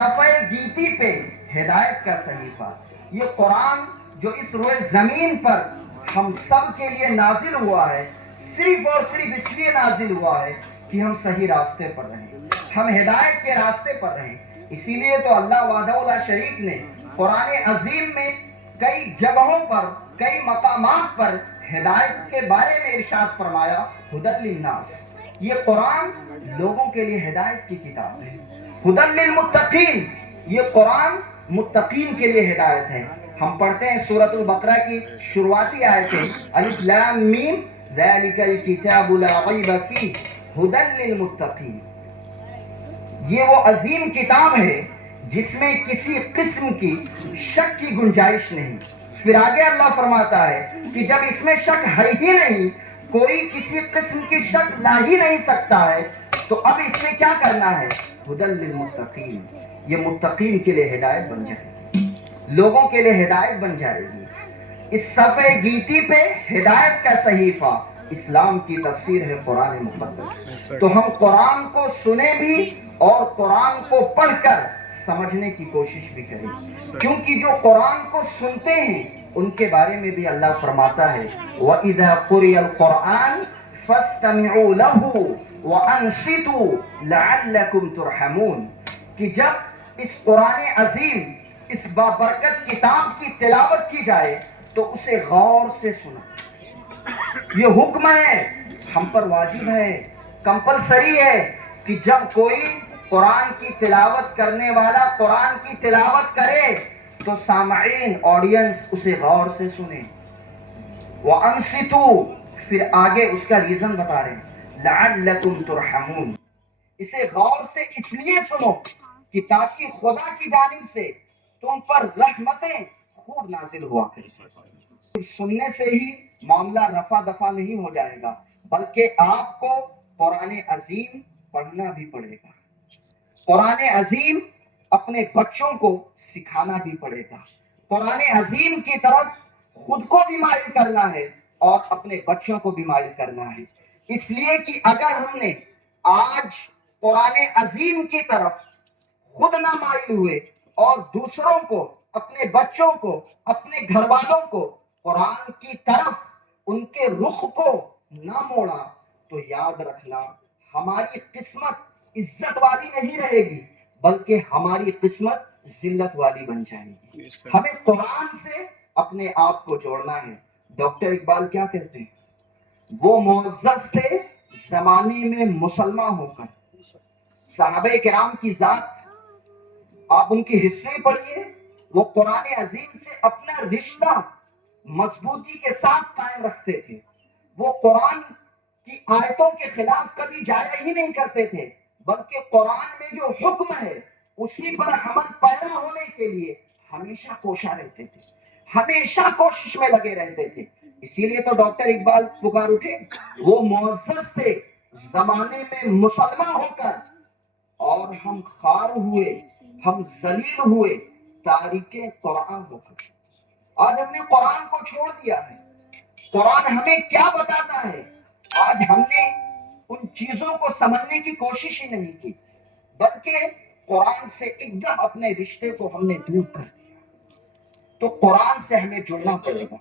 صفحہ گیتی پہ ہدایت کا صحیفہ، یہ قرآن جو اس روئے زمین پر ہم سب کے لیے نازل ہوا ہے، صرف اور صرف اس لیے نازل ہوا ہے کہ ہم صحیح راستے پر رہیں، ہم ہدایت کے راستے پر رہیں۔ اسی لیے تو اللہ وحدہ لا شریک نے قرآن عظیم میں کئی جگہوں پر، کئی مقامات پر ہدایت کے بارے میں ارشاد فرمایا، ہدی للناس۔ یہ قرآن لوگوں کے لیے ہدایت کی کتاب ہے۔ ہدی للمتقین، یہ قرآن متقین کے لیے ہدایت ہے۔ ہم پڑھتے ہیں سورۃ البقرہ کی شروعاتی آیتیں، الف لام میم ذالک الکتاب لا ریب فیہ ہدی للمتقین۔ یہ وہ عظیم کتاب ہے جس میں کسی قسم کی شک کی گنجائش نہیں۔ پھر آگے اللہ فرماتا ہے کہ جب اس میں شک ہے ہی نہیں، کوئی کسی قسم کی شک لا ہی نہیں سکتا ہے، تو اب اس میں کیا کرنا ہے؟ ہدی للمتقین، یہ متقین کے لیے ہدایت بن جائے گی، لوگوں کے لیے ہدایت بن جائے گی۔ اس صفحہ گیتی پہ ہدایت کا صحیفہ اسلام کی تفسیر ہے قرآن مقدس۔ تو ہم قرآن کو سنیں بھی اور قرآن کو پڑھ کر سمجھنے کی کوشش بھی کریں، کیونکہ جو قرآن کو سنتے ہیں ان کے بارے میں بھی اللہ فرماتا ہے وَإِذَا قُرِئَ الْقُرْآنُ فَاسْتَمِعُوا لَهُ وَأَنصِتُوا لَعَلَّكُمْ تُرْحَمُونَ، کہ جب اس قرآن عظیم، اس بابرکت کتاب کی تلاوت کی جائے تو اسے غور سے سنا۔ یہ حکم ہے، ہم پر واجب ہے، کمپلسری ہے کہ جب کوئی قرآن کی تلاوت کرنے والا قرآن کی تلاوت کرے تو سامعین، آڈینس اسے غور سے سنیں۔ وَأَنصِتُوا، پھر آگے اس کا ریزن بتا رہے ہیں لَعَلَّكُمْ تُرْحَمُونَ، اسے غور سے اس لیے سنو کہ تاکہ خدا کی جانب سے تم پر رحمتیں خوب نازل ہوا کریں۔ سننے سے ہی معاملہ رفع دفع نہیں ہو جائے گا، بلکہ آپ کو قرآن عظیم پڑھنا بھی پڑے گا، قرآن عظیم اپنے بچوں کو سکھانا بھی پڑے گا، قرآن عظیم کی طرف خود کو بھی مائل کرنا ہے اور اپنے بچوں کو بھی مائل کرنا ہے۔ اس لیے کہ اگر ہم نے آج قرآن عظیم کی طرف خود نہ مائل ہوئے اور دوسروں کو، اپنے بچوں کو، اپنے گھر والوں کو قرآن کی طرف ان کے رخ کو نہ موڑا، تو یاد رکھنا ہماری قسمت عزت والی نہیں رہے گی، بلکہ ہماری قسمت ذلت والی بن جائے گی۔ ہمیں قرآن سے اپنے آپ کو جوڑنا ہے۔ ڈاکٹر اقبال کیا کہتے ہیں؟ وہ معزز تھے زمانے میں مسلمان ہو کر، صحابہ کرام کی ذات آپ ان کی ہسٹری پڑھیے، وہ قرآن عظیم سے اپنا رشتہ مضبوطی کے ساتھ قائم رکھتے تھے، وہ قرآن کی آیتوں کے خلاف کبھی جایا ہی نہیں کرتے تھے، بلکہ قرآن میں جو حکم ہے اسی پر عمل پیرا ہونے کے لیے ہمیشہ کوشاں رہتے تھے، ہمیشہ کوشش میں لگے رہتے تھے۔ اسی لیے تو ڈاکٹر اقبال پکار اٹھے، وہ معزز تھے زمانے میں مسلمان ہو کر، اور ہم خار ہوئے، ہم ذلیل ہوئے تارک قرآن ہو کر۔ آج ہم نے قرآن کو چھوڑ دیا ہے۔ قرآن ہمیں کیا بتاتا ہے؟ آج ہم نے ان چیزوں کو سمجھنے کی کوشش ہی نہیں کی، بلکہ قرآن سے ایک دم اپنے رشتے کو ہم نے دور کر دیا۔ تو قرآن سے ہمیں جڑنا پڑے گا۔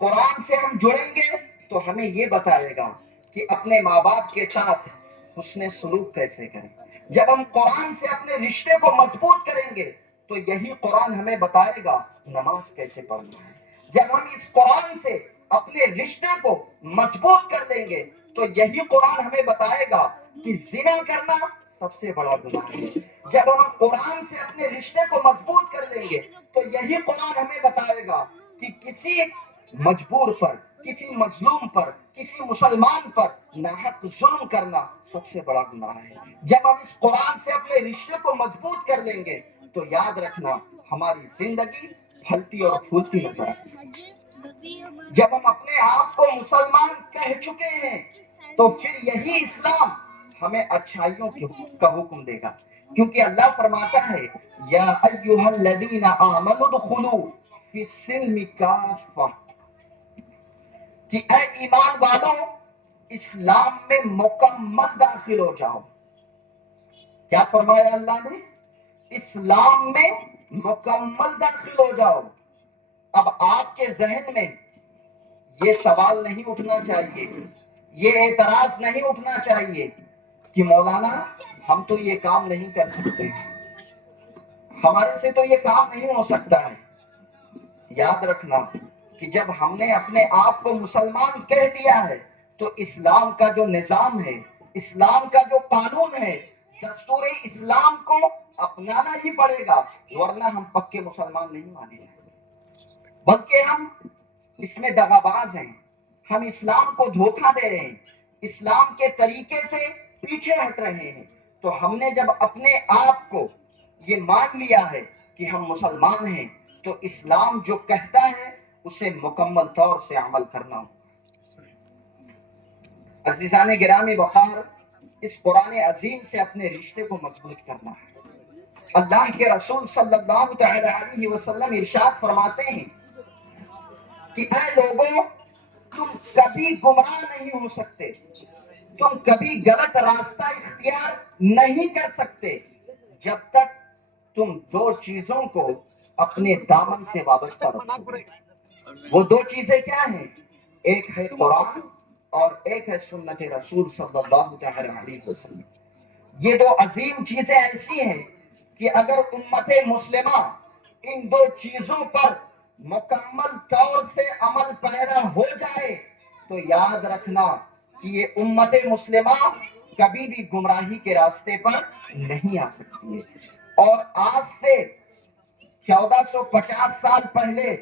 قرآن سے ہم جڑیں گے تو ہمیں یہ بتائے گا کہ اپنے ماں باپ کے ساتھ حسن سلوک کیسے کریں۔ جب ہم قرآن سے اپنے رشتے کو مضبوط کریں گے تو یہی قرآن ہمیں بتائے گا نماز کیسے پڑھنا ہے۔ جب ہم اس قرآن سے اپنے رشتے کو مضبوط کر دیں گے تو یہی قرآن ہمیں بتائے گا کہ زنا کرنا سب سے بڑا گناہ ہے۔ جب ہم قرآن سے اپنے رشتے کو مضبوط کر لیں گے تو یہی قرآن ہمیں بتائے گا کہ کسی مجبور پر، کسی مظلوم پر، کسی مسلمان پر ناحق ظلم کرنا سب سے بڑا گناہ ہے۔ جب ہم اس قرآن سے اپنے رشتے کو مضبوط کر لیں گے تو یاد رکھنا ہماری زندگی پھلتی اور پھولتی نظر آتی ہے۔ جب ہم اپنے آپ کو مسلمان کہہ چکے ہیں تو پھر یہی اسلام ہمیں اچھائیوں کا حکم دے گا، کیونکہ اللہ فرماتا ہے یا ایھا الذین آمنوا ادخلوا فی السلم کافہ، کہ اے ایمان والوں اسلام میں مکمل داخل ہو جاؤ۔ کیا فرمایا اللہ نے؟ اسلام میں مکمل داخل ہو جاؤ۔ اب آپ کے ذہن میں یہ سوال نہیں اٹھنا چاہیے، یہ اعتراض نہیں اٹھنا چاہیے کہ مولانا ہم تو یہ کام نہیں کر سکتے، ہمارے سے تو یہ کام نہیں ہو سکتا ہے۔ یاد رکھنا کہ جب ہم نے اپنے آپ کو مسلمان کہہ دیا ہے تو اسلام کا جو نظام ہے، اسلام کا جو قانون ہے، دستور اسلام کو اپنانا ہی پڑے گا، ورنہ ہم پکے مسلمان نہیں مانے جائیں گے، بلکہ ہم اس میں دغاباز ہیں، ہم اسلام کو دھوکہ دے رہے ہیں، اسلام کے طریقے سے پیچھے ہٹ رہے ہیں۔ تو ہم نے جب اپنے آپ کو یہ مان لیا ہے کہ ہم مسلمان ہیں تو اسلام جو کہتا ہے اسے مکمل طور سے عمل کرنا ہو۔ عزیزان گرامی وقار، اس قرآن عظیم سے اپنے رشتے کو مضبوط کرنا ہے۔ اللہ کے رسول صلی اللہ تعالی علیہ وسلم ارشاد فرماتے ہیں کہ اے لوگوں، تم کبھی گمراہ نہیں ہو سکتے، تم کبھی غلط راستہ اختیار نہیں کر سکتے جب تک تم دو چیزوں کو اپنے دامن سے وابستہ رکھو۔ وہ دو چیزیں کیا ہیں؟ ایک ہے قرآن اور ایک ہے سنت رسول صلی اللہ تعالی علیہ وسلم۔ یہ دو عظیم چیزیں ایسی ہیں کہ اگر امت مسلمہ ان دو چیزوں پر مکمل طور سے عمل پیرا ہو جائے تو یاد رکھنا کہ یہ امت مسلمہ کبھی بھی گمراہی کے راستے پر نہیں آ سکتی ہے۔ اور آج سے 1450 سال پہلے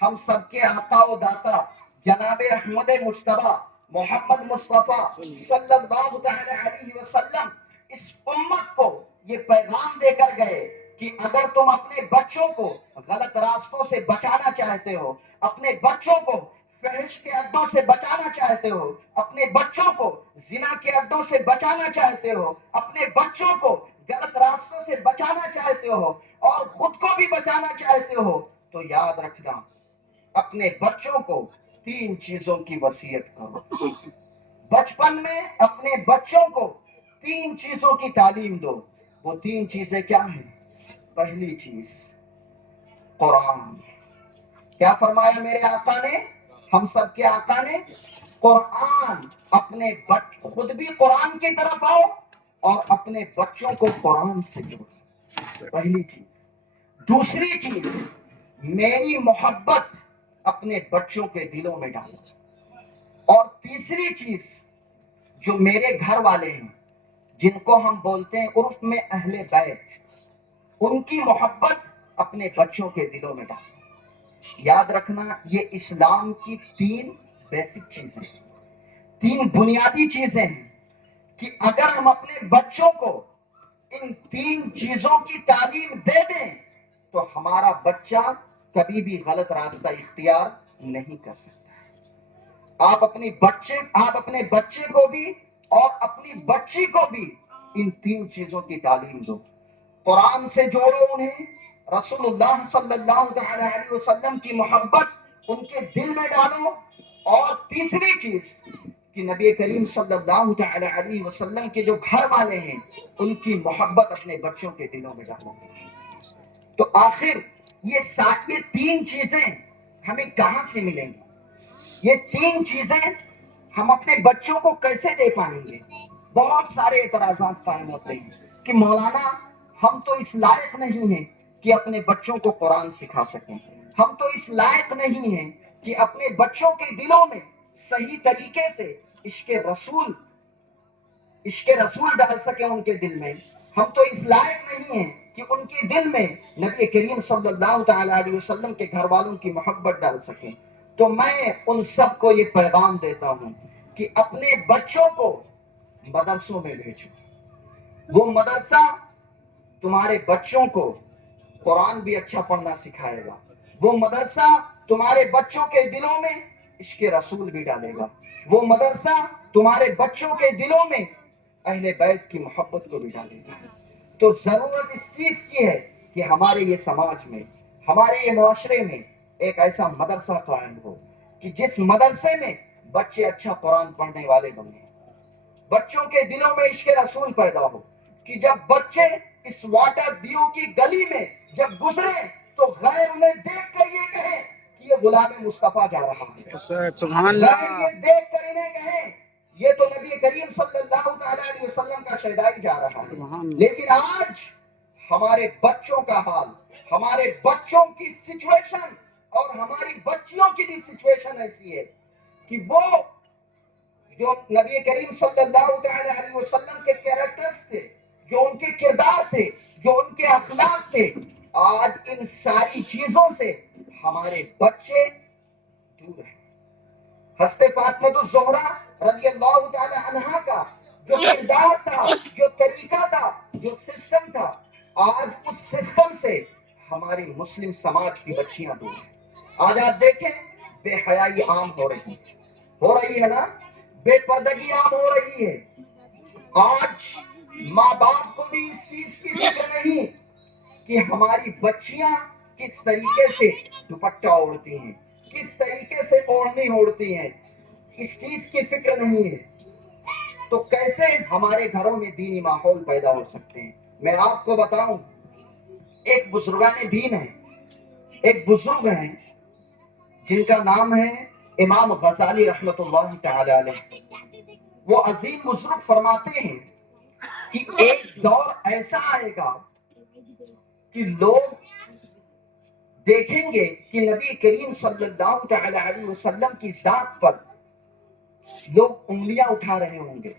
ہم سب کے آقا و داتا جناب احمد مجتبی محمد مصطفیٰ صلی اللہ تعالی علیہ وسلم اس امت کو یہ پیغام دے کر گئے کہ اگر تم اپنے بچوں کو غلط راستوں سے بچانا چاہتے ہو، اپنے بچوں کو فحش کے اڈوں سے بچانا چاہتے ہو، اپنے بچوں کو زنا کے اڈوں سے بچانا چاہتے ہو، اپنے بچوں کو غلط راستوں سے بچانا چاہتے ہو اور خود کو بھی بچانا چاہتے ہو تو یاد رکھنا اپنے بچوں کو 3 چیزوں کی وصیت کرو۔ بچپن میں اپنے بچوں کو 3 چیزوں کی تعلیم دو۔ وہ 3 چیزیں کیا ہیں؟ پہلی چیز قرآن۔ کیا فرمایا میرے آقا نے، ہم سب کے آقا نے؟ قرآن۔ اپنے خود بھی قرآن کی طرف آؤ اور اپنے بچوں کو قرآن سے جوڑو، پہلی چیز۔ دوسری چیز میری محبت اپنے بچوں کے دلوں میں ڈالو، اور تیسری چیز جو میرے گھر والے ہیں جن کو ہم بولتے ہیں عرف میں اہل بیت، ان کی محبت اپنے بچوں کے دلوں میں ڈالو۔ یاد رکھنا یہ اسلام کی 3 بیسک چیزیں ہیں، 3 بنیادی چیزیں ہیں کہ اگر ہم اپنے بچوں کو ان 3 چیزوں کی تعلیم دے دیں تو ہمارا بچہ کبھی بھی غلط راستہ اختیار نہیں کر سکتا۔ آپ اپنے بچے کو بھی اور اپنی بچی کو بھی ان 3 چیزوں کی تعلیم دو۔ قرآن سے جوڑو انہیں، رسول اللہ صلی اللہ علیہ وسلم کی محبت ان کے دل میں ڈالو، اور تیسری چیز کہ نبی کریم صلی اللہ تعالی علیہ وسلم کے جو گھر والے ہیں ان کی محبت اپنے بچوں کے دلوں میں ڈالو۔ تو آخر یہ 3 چیزیں ہمیں کہاں سے ملیں گی؟ یہ 3 چیزیں ہم اپنے بچوں کو کیسے دے پائیں گے؟ بہت سارے اعتراضات قائم ہوتے ہیں کہ مولانا ہم تو اس لائق نہیں ہیں کہ اپنے بچوں کو قرآن سکھا سکیں، ہم تو اس لائق نہیں ہیں کہ اپنے بچوں کے دلوں میں صحیح طریقے سے عشق رسول ڈال سکیں ان کے دل میں، ہم تو اس لائق نہیں ہیں کہ ان کے دل میں نبی کریم صلی اللہ تعالی علیہ وسلم کے گھر والوں کی محبت ڈال سکیں۔ تو میں ان سب کو یہ پیغام دیتا ہوں کہ اپنے بچوں کو مدرسوں میں بھیجو۔ وہ مدرسہ تمہارے بچوں کو قرآن بھی اچھا پڑھنا سکھائے گا، وہ مدرسہ تمہارے بچوں کے دلوں میں عشق رسول بھی ڈالے گا، وہ مدرسہ تمہارے بچوں کے دلوں میں اہل بیت کی محبت کو بھی ڈالے گا۔ تو ضرورت اس چیز کی ہے کہ ہمارے یہ سماج میں، ہمارے یہ معاشرے میں ایک ایسا مدرسہ قائم ہو کہ جس مدرسے میں بچے اچھا قرآن پڑھنے والے بنے، بچوں کے دلوں میں عشق رسول پیدا ہو، کہ جب بچے اس واٹا دیو کی گلی میں جب گزرے تو غیر انہیں دیکھ کر یہ کہیں کہ یہ غلام مصطفیٰ جا رہا ہے، سبحان غیر اللہ، یہ دیکھ کر انہیں کہیں یہ تو نبی کریم صلی اللہ علیہ وسلم کا شہدائی جا رہا ہے۔ سبحان اللہ، لیکن آج ہمارے بچوں کا حال، ہمارے بچوں کی سچویشن اور ہماری بچیوں کی بھی سچویشن ایسی ہے کہ وہ جو نبی کریم صلی اللہ علیہ وسلم کے کیریکٹرز تھے، جو ان کے کردار تھے، جو ان کے اخلاق تھے، آج ان ساری چیزوں سے ہمارے بچے دور ہیں۔ حضرت فاطمہ الزہرا رضی اللہ تعالی عنہا کا جو کردار تھا، جو طریقہ تھا، جو سسٹم تھا، آج اس سسٹم سے ہماری مسلم سماج کی بچیاں دور ہیں۔ آج آپ دیکھیں بے حیائی عام ہو رہی ہے نا، بے پردگی عام ہو رہی ہے۔ آج ماں باپ کو بھی اس چیز کی فکر نہیں کہ ہماری بچیاں کس طریقے سے دوپٹہ اوڑھتی ہیں، کس طریقے سے اوڑھنی اوڑھتی ہیں، اس چیز کی فکر نہیں ہے۔ تو کیسے ہمارے گھروں میں دینی ماحول پیدا ہو سکتے ہیں؟ میں آپ کو بتاؤں، ایک بزرگان دین ہے، ایک بزرگ ہیں جن کا نام ہے امام غزالی رحمت اللہ تعالی علیہ۔ وہ عظیم بزرگ فرماتے ہیں کہ ایک دور ایسا آئے گا کہ لوگ دیکھیں گے کہ نبی کریم صلی اللہ تعالی علیہ وسلم کی ذات پر لوگ انگلیاں اٹھا رہے ہوں گے،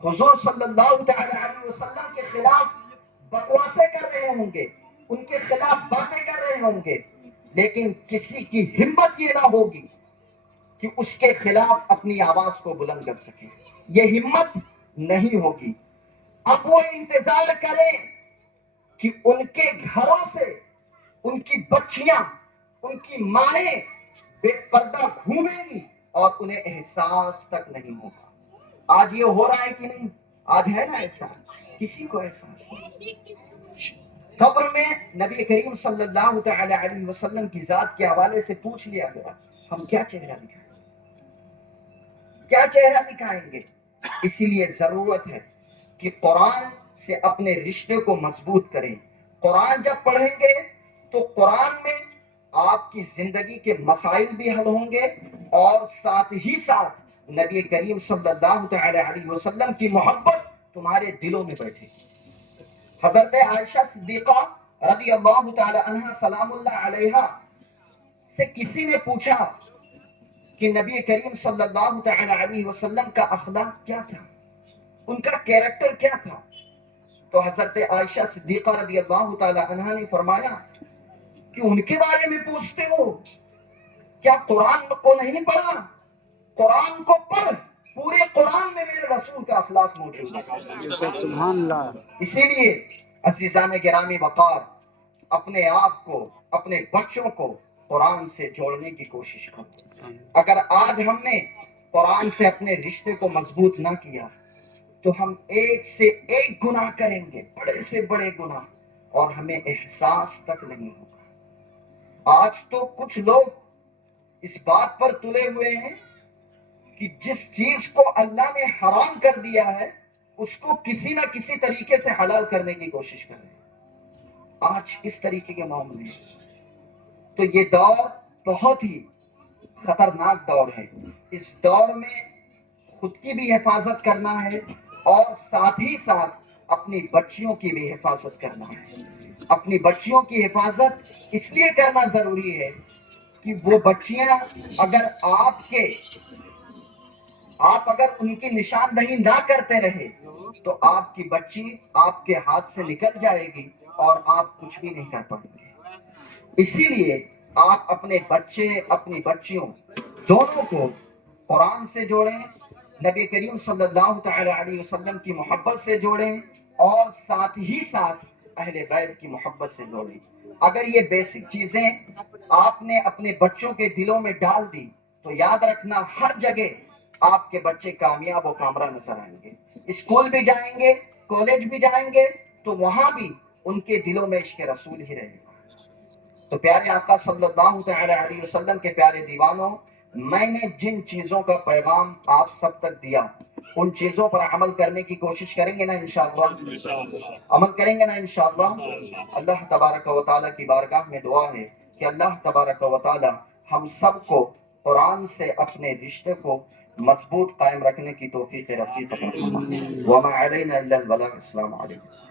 حضور صلی اللہ تعالی علیہ وسلم کے خلاف بکواسیں کر رہے ہوں گے، ان کے خلاف باتیں کر رہے ہوں گے، لیکن کسی کی ہمت یہ نہ ہوگی کہ اس کے خلاف اپنی آواز کو بلند کر سکے، یہ ہمت نہیں ہوگی۔ اب وہ انتظار کریں کہ ان کے گھروں سے ان کی بچیاں، ان کی مائیں بے پردہ گھومیں گی اور انہیں احساس تک نہیں ہوگا۔ آج یہ ہو رہا ہے کہ نہیں؟ آج ہے نا ایسا؟ کسی کو احساس نہیں۔ قبر میں نبی کریم صلی اللہ تعالی علیہ وسلم کی ذات کے حوالے سے پوچھ لیا گیا، ہم کیا چہرہ دکھائیں، کیا چہرہ دکھائیں گے؟ اسی لیے ضرورت ہے کہ قرآن سے اپنے رشتے کو مضبوط کریں۔ قرآن جب پڑھیں گے تو قرآن میں آپ کی زندگی کے مسائل بھی حل ہوں گے اور ساتھ ہی ساتھ نبی کریم صلی اللہ تعالی علیہ وسلم کی محبت تمہارے دلوں میں بیٹھے گی۔ حضرت عائشہ صدیقہ رضی اللہ تعالی عنہ سلام اللہ علیہا سے کسی نے پوچھا کہ نبی کریم صلی اللہ تعالی علیہ وسلم کا اخلاق کیا تھا، ان کا کیریکٹر کیا تھا؟ تو حضرت عائشہ صدیقہ رضی اللہ تعالی عنہ نے فرمایا کہ ان کے بارے میں پوچھتے ہو، کیا قرآن کو نہیں پڑھا؟ قرآن کو پڑھ، پورے قرآن میں میرے رسول کا اخلاق موجود ہے۔ سبحان اللہ، اسی لیے عزیزان گرامی وقار، اپنے آپ کو، اپنے بچوں کو قرآن سے جوڑنے کی کوشش کرو۔ اگر آج ہم نے قرآن سے اپنے رشتے کو مضبوط نہ کیا تو ہم ایک سے ایک گناہ کریں گے، بڑے سے بڑے گناہ، اور ہمیں احساس تک نہیں ہوگا۔ آج تو کچھ لوگ اس بات پر تلے ہوئے ہیں کہ جس چیز کو اللہ نے حرام کر دیا ہے اس کو کسی نہ کسی طریقے سے حلال کرنے کی کوشش کر رہے ہیں۔ آج اس طریقے کے معاملے ہیں۔ تو یہ دور بہت ہی خطرناک دور ہے۔ اس دور میں خود کی بھی حفاظت کرنا ہے اور ساتھ ہی ساتھ اپنی بچیوں کی بھی حفاظت کرنا ہے۔ اپنی بچیوں کی حفاظت اس لیے کرنا ضروری ہے کہ وہ بچیاں اگر اگر ان کی نشاندہی نہ کرتے رہے تو آپ کی بچی آپ کے ہاتھ سے نکل جائے گی اور آپ کچھ بھی نہیں کر پائیں گے۔ اسی لیے آپ اپنے بچے، اپنی بچیوں دونوں کو قرآن سے جوڑیں، نبی کریم صلی اللہ تعالی علیہ وسلم کی محبت سے جوڑیں اور ساتھ ہی ساتھ اہل بیت کی محبت سے جوڑیں۔ اگر یہ بیسک چیزیں آپ نے اپنے بچوں کے دلوں میں ڈال دی تو یاد رکھنا ہر جگہ آپ کے بچے کامیاب و کامران نظر آئیں گے۔ اسکول بھی جائیں گے، کالج بھی جائیں گے تو وہاں بھی ان کے دلوں میں عشق رسول ہی رہے گا۔ تو پیارے آقا صلی اللہ تعالی علیہ وسلم کے پیارے دیوانوں، میں نے جن چیزوں کا پیغام آپ سب تک دیا ان چیزوں پر عمل کرنے کی کوشش کریں گے نا انشاءاللہ؟ عمل کریں گے نا انشاءاللہ؟ اللہ تبارک و تعالیٰ کی بارگاہ میں دعا ہے کہ اللہ تبارک و تعالیٰ ہم سب کو قرآن سے اپنے رشتے کو مضبوط قائم رکھنے کی توفیق رفیق عطا فرمائے۔ وما علینا الا البلاغ۔ السلام علیکم۔